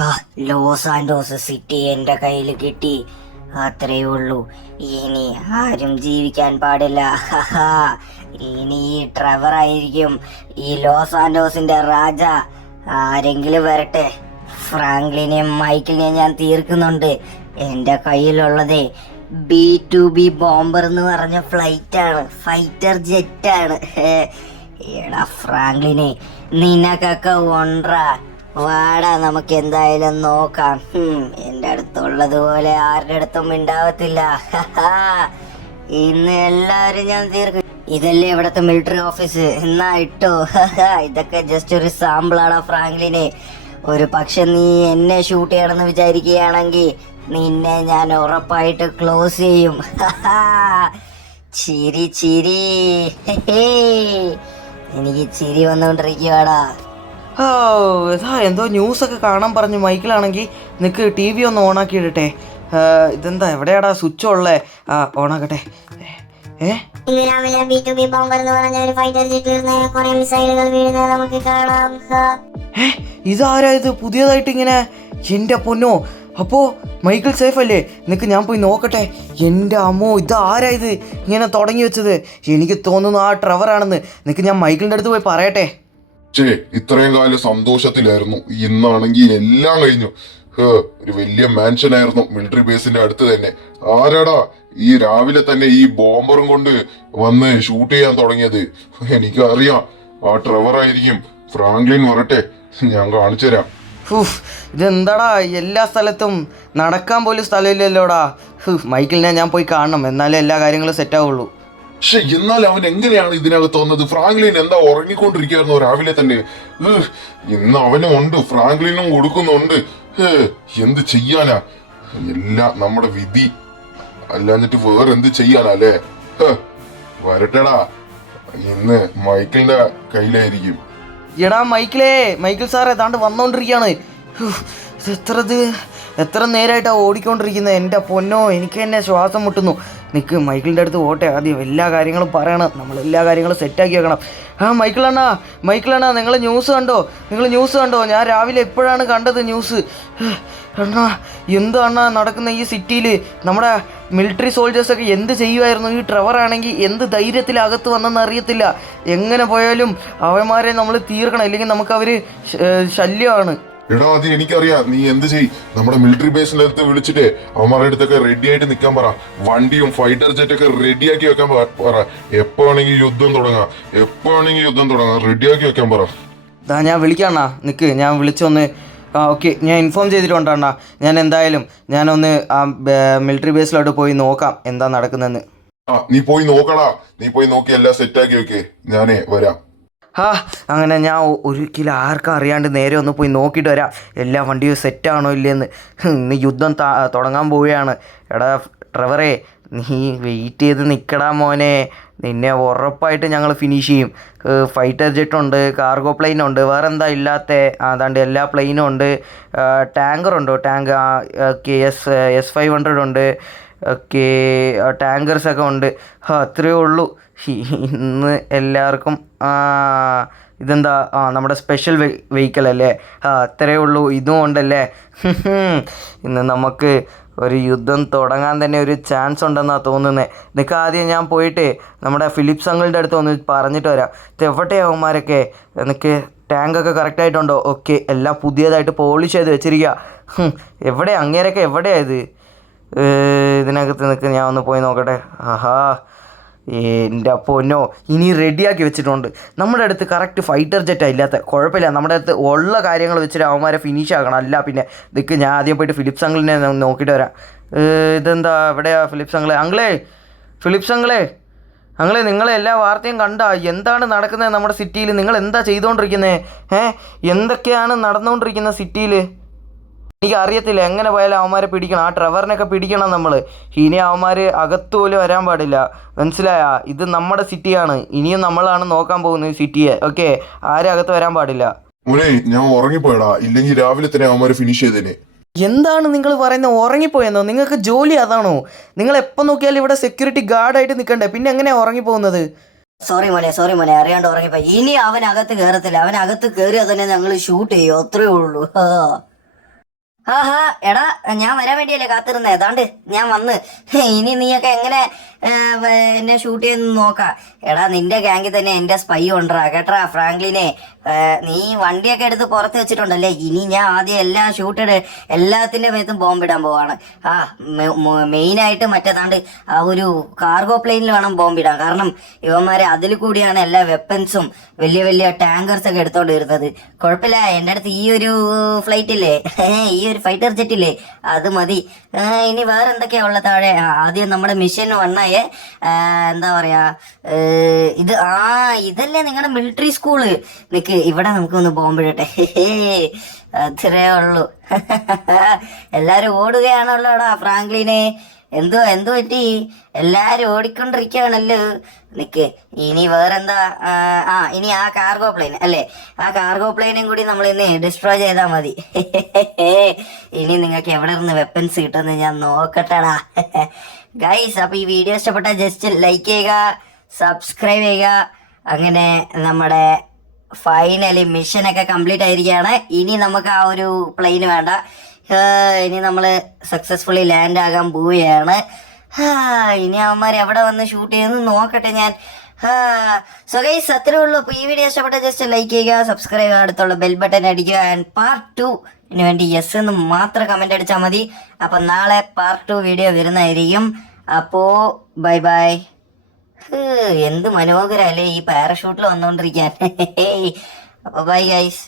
ആ, loss ആൻഡോസ് city എന്റെ കയ്യിൽ കിട്ടി. അത്രേ ഉള്ളൂ. ഇനി ആരും ജീവിക്കാൻ പാടില്ല. ഹഹാ. ഇനി ഈ ട്രെവർ ആയിരിക്കും ഈ ലോസ് ആൻഡോസിന്റെ രാജ. ആരെങ്കിലും വരട്ടെ, ഫ്രാങ്ക്ലിനെയും മൈക്കിളിനെയും ഞാൻ തീർക്കുന്നുണ്ട്. എന്റെ കയ്യിലുള്ളത് B2B ബോംബർ എന്ന് പറഞ്ഞ ഫ്ലൈറ്റ് ആണ്, ഫൈറ്റർ ജെറ്റ് ആണ്. എടാ ഫ്രാങ്ക്ലിനെ, നിനക്കൊക്കെ ഒണ്ട്രാ. വാടാ, നമുക്ക് എന്തായാലും നോക്കാം. എന്റെ അടുത്തുള്ളതുപോലെ ആരുടെ അടുത്തും ഉണ്ടാവത്തില്ല. ഇന്ന് എല്ലാവരും ഞാൻ തീർക്കും. ഇതല്ലേ ഇവിടത്തെ മിലിറ്ററി ഓഫീസ്, എന്നാ ഇട്ടോ. ഇതൊക്കെ ജസ്റ്റ് ഒരു സാമ്പിളാണ് ഫ്രാങ്ക്ലിനെ. ഒരു പക്ഷെ നീ എന്നെ ഷൂട്ട് ചെയ്യണമെന്ന് വിചാരിക്കുകയാണെങ്കിൽ നിന്നെ ഞാൻ ഉറപ്പായിട്ട് ക്ലോസ് ചെയ്യും. ചിരി ചിരി. എനിക്ക് ചിരി വന്നുകൊണ്ടിരിക്കുവാടാ. ഓ ഇതാ എന്തോ ന്യൂസൊക്കെ കാണാൻ പറഞ്ഞു മൈക്കിളാണെങ്കിൽ. നിനക്ക് TV ഒന്ന് ഓണാക്കി ഇടട്ടെ. ഇതെന്താ എവിടെയാടാ സ്വിച്ച് ഉള്ളേ? ഓണാക്കട്ടെ. ഇന്ന് രാവിലെ B2B ബോംബർ എന്ന് പറഞ്ഞ ഒരു ഫൈറ്റർ ജെറ്റ് കുറെ മിസൈലുകൾ വീഴുന്നത് നമുക്ക് കാണാം. ഇതാരാ ഇത് പുതിയതായിട്ട് ഇങ്ങനെ? എൻ്റെ പൊന്നോ, അപ്പോ മൈക്കിൾ സേഫ് അല്ലേ? നിനക്ക് ഞാൻ പോയി നോക്കട്ടെ. എൻ്റെ അമ്മോ, ഇതാരാ ഇത് ഇങ്ങനെ തുടങ്ങി വെച്ചത്? എനിക്ക് തോന്നുന്നു ആ ട്രെവറാണെന്ന്. നിനക്ക് ഞാൻ മൈക്കിളിൻ്റെ അടുത്ത് പോയി പറയട്ടെ. ഇത്രയും കാലം സന്തോഷത്തിലായിരുന്നു. ഇന്നാണെങ്കിൽ എല്ലാം കഴിഞ്ഞു. ഒരു വലിയ മാൻഷൻ ആയിരുന്നു മിലിറ്ററി ബേസിന്റെ അടുത്ത് തന്നെ. ആരാടാ ഈ രാവിലെ തന്നെ ഈ ബോംബറും കൊണ്ട് വന്ന് ഷൂട്ട് ചെയ്യാൻ തുടങ്ങിയത്? എനിക്കറിയാം, ആ ട്രെവർ ആയിരിക്കും. ഫ്രാങ്ക്ലിൻ വരട്ടെ, ഞാൻ കാണിച്ചു തരാം. ഇതെന്താടാ എല്ലാ സ്ഥലത്തും നടക്കാൻ പോലും സ്ഥലമില്ലല്ലോടാ. മൈക്കിളിനെ ഞാൻ പോയി കാണണം, എന്നാലേ എല്ലാ കാര്യങ്ങളും സെറ്റ് ആവുള്ളൂ. പക്ഷെ എന്നാൽ അവൻ എങ്ങനെയാണ് ഇതിനകത്ത് വന്നത്? ഫ്രാങ്ക്ലിൻ എന്താ ഉറങ്ങിക്കൊണ്ടിരിക്കുകയായിരുന്നു രാവിലെ തന്നെ? ഇന്ന് അവനും ഉണ്ട്, ഫ്രാങ്ക്ലിനും കൊടുക്കുന്നുണ്ട്. എന്ത് ചെയ്യാനാ? എല്ലാം നമ്മുടെ വിധി, അല്ലാഞ്ഞിട്ട് വേറെ എന്ത് ചെയ്യാനല്ലേ? വരട്ടെടാ, ഇന്ന് മൈക്കിളിന്റെ കയ്യിലായിരിക്കും. എടാ മൈക്കിൾ സാർ ഏതാണ്ട് വന്നോണ്ടിരിക്കുകയാണ്. എത്ര നേരമായിട്ടാ ഓടിക്കൊണ്ടിരിക്കുന്നത്? എൻ്റെ പൊന്നോ, എനിക്ക് തന്നെ ശ്വാസം മുട്ടുന്നു. നിൽക്ക്, മൈക്കിളിൻ്റെ അടുത്ത് പോട്ടെ. ആദ്യം എല്ലാ കാര്യങ്ങളും പറയണം, നമ്മൾ എല്ലാ കാര്യങ്ങളും സെറ്റാക്കി വെക്കണം. മൈക്കിളണ്ണാ, നിങ്ങൾ ന്യൂസ് കണ്ടോ? ഞാൻ രാവിലെ എപ്പോഴാണ് കണ്ടത് ന്യൂസ്. അണ്ണാ, എന്താണ് നടക്കുന്ന ഈ സിറ്റിയിൽ? നമ്മുടെ മിലിറ്ററി സോൾജേഴ്സൊക്കെ എന്ത് ചെയ്യുമായിരുന്നു? ഈ ട്രെവർ ആണെങ്കിൽ എന്ത് ധൈര്യത്തിൽ അകത്ത് വന്നെന്ന് അറിയത്തില്ല. എങ്ങനെ പോയാലും അവന്മാരെ നമ്മൾ തീർക്കണം, ഇല്ലെങ്കിൽ നമുക്ക് അവർ ശല്യമാണ്. എടാ, അത് എനിക്കറിയാം. നീ എന്ത് ചെയ്, നമ്മുടെ മിലിറ്ററി ബേസിന്റെ അടുത്ത് വിളിച്ചിട്ട് അവന്മാരുടെ അടുത്തൊക്കെ റെഡി ആയിട്ട് നിൽക്കാൻ പറ. വണ്ടിയും ഫൈറ്റർ ജെറ്റൊക്കെ റെഡിയാക്കി വെക്കാൻ പറ. എപ്പോ ആണെങ്കിൽ യുദ്ധം തുടങ്ങാം, റെഡിയാക്കി വെക്കാൻ പറ. ഞാൻ വിളിക്കാണ്ണാ, നിൽക്ക്, ഞാൻ വിളിച്ചൊന്ന്. ഓക്കെ, ഞാൻ ഇൻഫോം ചെയ്തിട്ടുണ്ടാ. ഞാൻ എന്തായാലും ഞാനൊന്ന് ആ മിലിറ്ററി ബേസിലോട്ട് പോയി നോക്കാം എന്താ നടക്കുന്നതെന്ന്. നീ പോയി നോക്കടാ. നീ പോയി നോക്കി എല്ലാം സെറ്റാക്കി വെക്കേ, ഞാനേ വരാം. അങ്ങനെ ഞാൻ ഒരിക്കലും ആർക്കും അറിയാണ്ട് നേരെ ഒന്ന് പോയി നോക്കിയിട്ട് വരാം, എല്ലാ വണ്ടിയും സെറ്റാണോ ഇല്ലയെന്ന്. ഇന്ന് യുദ്ധം തുടങ്ങാൻ പോവുകയാണ്. എടാ ട്രെവറേ, നീ വെയിറ്റ് ചെയ്ത് നിൽക്കടാ മോനെ. നിന്നെ ഉറപ്പായിട്ട് ഞങ്ങൾ ഫിനിഷ് ചെയ്യും. ഫൈറ്റർ ജെറ്റുണ്ട്, കാർഗോ പ്ലെയിനുണ്ട്, വേറെ എന്താ ഇല്ലാത്ത? അതാണ്ട് എല്ലാ പ്ലെയിനും ഉണ്ട്. ടാങ്കറുണ്ടോ? ഓക്കെ, S500 ഉണ്ട്. ഓക്കെ, ടാങ്കേഴ്സൊക്കെ ഉണ്ട്. അത്രയേ ഉള്ളൂ ഇന്ന് എല്ലാവർക്കും. ഇതെന്താ? നമ്മുടെ സ്പെഷ്യൽ വെഹിക്കിൾ അല്ലേ? അത്രയേ ഉള്ളൂ. ഇതും ഉണ്ടല്ലേ? ഇന്ന് നമുക്ക് ഒരു യുദ്ധം തുടങ്ങാൻ തന്നെ ഒരു ചാൻസ് ഉണ്ടെന്നാണ് തോന്നുന്നത്. ഇതൊക്കെ ആദ്യം ഞാൻ പോയിട്ട് നമ്മുടെ ഫിലിപ്സ് അങ്കിളിൻ്റെ അടുത്ത് ഒന്ന് പറഞ്ഞിട്ട് വരാം. എവിടെയാണ് അവന്മാരൊക്കെ? എനിക്ക് ടാങ്കൊക്കെ കറക്റ്റായിട്ടുണ്ടോ? ഓക്കെ, എല്ലാം പുതിയതായിട്ട് പോളിഷ് ചെയ്ത് വെച്ചിരിക്കുക. എവിടെയാണ് അങ്ങേരൊക്കെ? എവിടെയാണ് ഇത്? ഇതിനകത്ത് നിൽക്ക്, ഞാൻ ഒന്ന് പോയി നോക്കട്ടെ. എൻ്റെ പൊന്നോ, ഇനി റെഡിയാക്കി വെച്ചിട്ടുണ്ട്. നമ്മുടെ അടുത്ത് കറക്റ്റ് ഫൈറ്റർ ജെറ്റാണ് ഇല്ലാത്ത. കുഴപ്പമില്ല, നമ്മുടെ അടുത്ത് ഉള്ള കാര്യങ്ങൾ വെച്ചിട്ട് അവന്മാരെ ഫിനിഷ് ആക്കണം. അല്ല പിന്നെ ഇതൊക്കെ ഞാൻ ആദ്യം പോയിട്ട് ഫിലിപ്സ് അങ്കിളിനെ നോക്കിയിട്ട് വരാം. ഇതെന്താ എവിടെയാ ഫിലിപ്സ് അങ്കിളെ, നിങ്ങളെ എല്ലാ വാർത്തയും കണ്ടാ? എന്താണ് നടക്കുന്നത് നമ്മുടെ സിറ്റിയിൽ? നിങ്ങൾ എന്താ ചെയ്തുകൊണ്ടിരിക്കുന്നത്? എന്തൊക്കെയാണ് നടന്നുകൊണ്ടിരിക്കുന്നത് സിറ്റിയിൽ? എനിക്ക് അറിയത്തില്ല. എങ്ങനെ പോയാലും അവന്മാരെ പിടിക്കണം, ആ ട്രെവറിനൊക്കെ പിടിക്കണം നമ്മൾ. ഇനി അവന്മാർ അകത്ത് പോലും വരാൻ പാടില്ല, മനസ്സിലായാ? ഇത് നമ്മുടെ സിറ്റിയാണ്, ഇനിയും നമ്മളാണ് നോക്കാൻ പോകുന്നത് സിറ്റിയെ. ഓക്കെ, ആരും അകത്ത് വരാൻ പാടില്ല. ഞാൻ ഉറങ്ങിപ്പോയടാ, ഇല്ലെങ്കിൽ രാവിലെ തന്നെ അവന്മാര് ഫിനിഷ് ചെയ്തേനെ. എന്താണ് നിങ്ങൾ പറയുന്നത്? ഉറങ്ങിപ്പോയെന്നോ? നിങ്ങൾക്ക് ജോലി അതാണോ? നിങ്ങൾ എപ്പോൾ നോക്കിയാലും ഇവിടെ സെക്യൂരിറ്റി ഗാർഡായിട്ട് നിൽക്കണ്ടേ, പിന്നെ എങ്ങനെയാണ് ഉറങ്ങിപ്പോകുന്നത്? സോറി മോനെ, അറിയാണ്ട് ഉറങ്ങിപ്പോയി. ഇനി അവൻ അകത്ത് കയറത്തില്ല. അവൻ അകത്ത് കയറിയാൽ തന്നെ ഞങ്ങൾ ഷൂട്ട് ചെയ്യും, അത്രേ ഉള്ളൂ. ആഹാ എടാ ഞാൻ വരാൻ വേണ്ടിയല്ലേ കാത്തിരുന്നേ ഏതാണ്ട് ഞാൻ വന്ന്. ഇനി നീയൊക്കെ എങ്ങനെ എന്നെ ഷൂട്ട് ചെയ്യുന്ന നോക്കാം. എടാ നിന്റെ ഗാംഗിൽ തന്നെ എന്റെ സ്പൈ കൊണ്ടുവരാ കേട്ടാ ഫ്രാങ്ക്ലിനെ. നീ വണ്ടിയൊക്കെ എടുത്ത് പുറത്ത് വെച്ചിട്ടുണ്ടല്ലേ, ഇനി ഞാൻ ആദ്യം എല്ലാം ഷൂട്ടിട് എല്ലാത്തിന്റെ മേത്തും ബോംബിടാൻ പോവാണ്. മെയിനായിട്ട് മറ്റേതാണ്ട് ആ ഒരു കാർഗോ പ്ലെയിനിൽ വേണം ബോംബിടാൻ. കാരണം ഇവന്മാരെ അതിൽ കൂടിയാണ് എല്ലാ വെപ്പൻസും വലിയ വലിയ ടാങ്കേഴ്സ് ഒക്കെ എടുത്തോണ്ട് വരുന്നത്. കുഴപ്പമില്ല, എൻ്റെ അടുത്ത് ഈ ഒരു ഫ്ലൈറ്റ് ഇല്ലേ, ഈ ഒരു ഫൈറ്റർ ജെറ്റ് ഇല്ലേ, അത് മതി. ഇനി വേറെ എന്തൊക്കെയാ ഉള്ള താഴെ? ആദ്യം നമ്മുടെ മിഷൻ വണ്ണായേ എന്താ പറയാ ഇതല്ലേ നിങ്ങളുടെ മിലിറ്ററി സ്കൂള്. നിക്ക് ഇവിടെ നമുക്കൊന്ന് ബോംബിടട്ടെ. അത്രേ ഉള്ളൂ. എല്ലാരും ഓടുകയാണല്ലോടാ ഫ്രാങ്ക്ലിനെ. എന്തോ പറ്റി? എല്ലാരും ഓടിക്കൊണ്ടിരിക്കുകയാണല്ലോ. നിക്ക് ഇനി വേറെന്താ? ഇനി ആ കാർഗോ പ്ലെയിൻ അല്ലേ, ആ കാർഗോ പ്ലെയിനും കൂടി നമ്മൾ ഇന്ന് ഡിസ്ട്രോയ് ചെയ്താൽ മതി. ഇനി നിങ്ങൾക്ക് എവിടെ നിന്ന് വെപ്പൻസ് കിട്ടുമെന്ന് ഞാൻ നോക്കട്ടെടാ. ഗൈസ്, അപ്പൊ ഈ വീഡിയോ ഇഷ്ടപ്പെട്ടാൽ ജസ്റ്റ് ലൈക്ക് ചെയ്യുക, സബ്സ്ക്രൈബ് ചെയ്യുക. അങ്ങനെ നമ്മുടെ ഫൈനലി മിഷനൊക്കെ കംപ്ലീറ്റ് ആയിരിക്കുകയാണ്. ഇനി നമുക്ക് ആ ഒരു പ്ലെയിൻ വേണ്ട. ഇനി നമ്മൾ സക്സസ്ഫുള്ളി ലാൻഡ് ആകാൻ പോവുകയാണ്. ഇനി അവന്മാർ എവിടെ വന്ന് ഷൂട്ട് ചെയ്യുന്നു നോക്കട്ടെ ഞാൻ. സോ ഗൈസ്, അത്രേ ഉള്ളൂ. അപ്പോൾ ഈ വീഡിയോ ഇഷ്ടപ്പെട്ട ജസ്റ്റ് ലൈക്ക് ചെയ്യുക, സബ്സ്ക്രൈബ് ചെയ്യുക, അടുത്തുള്ള ബെൽ ബട്ടൺ അടിക്കുക. ആൻഡ് പാർട്ട് 2 ന് വേണ്ടി യെസ് എന്ന് മാത്രം കമന്റ് അടിച്ചാൽ മതി. അപ്പം നാളെ പാർട്ട് 2 വീഡിയോ വരുന്നതായിരിക്കും. അപ്പോൾ ബൈ ബൈ. എന്ത് മനോഹരല്ലേ ഈ പാരഷൂട്ടിൽ വന്നുകൊണ്ടിരിക്കാൻ. അപ്പോൾ ബൈ ഗൈസ്.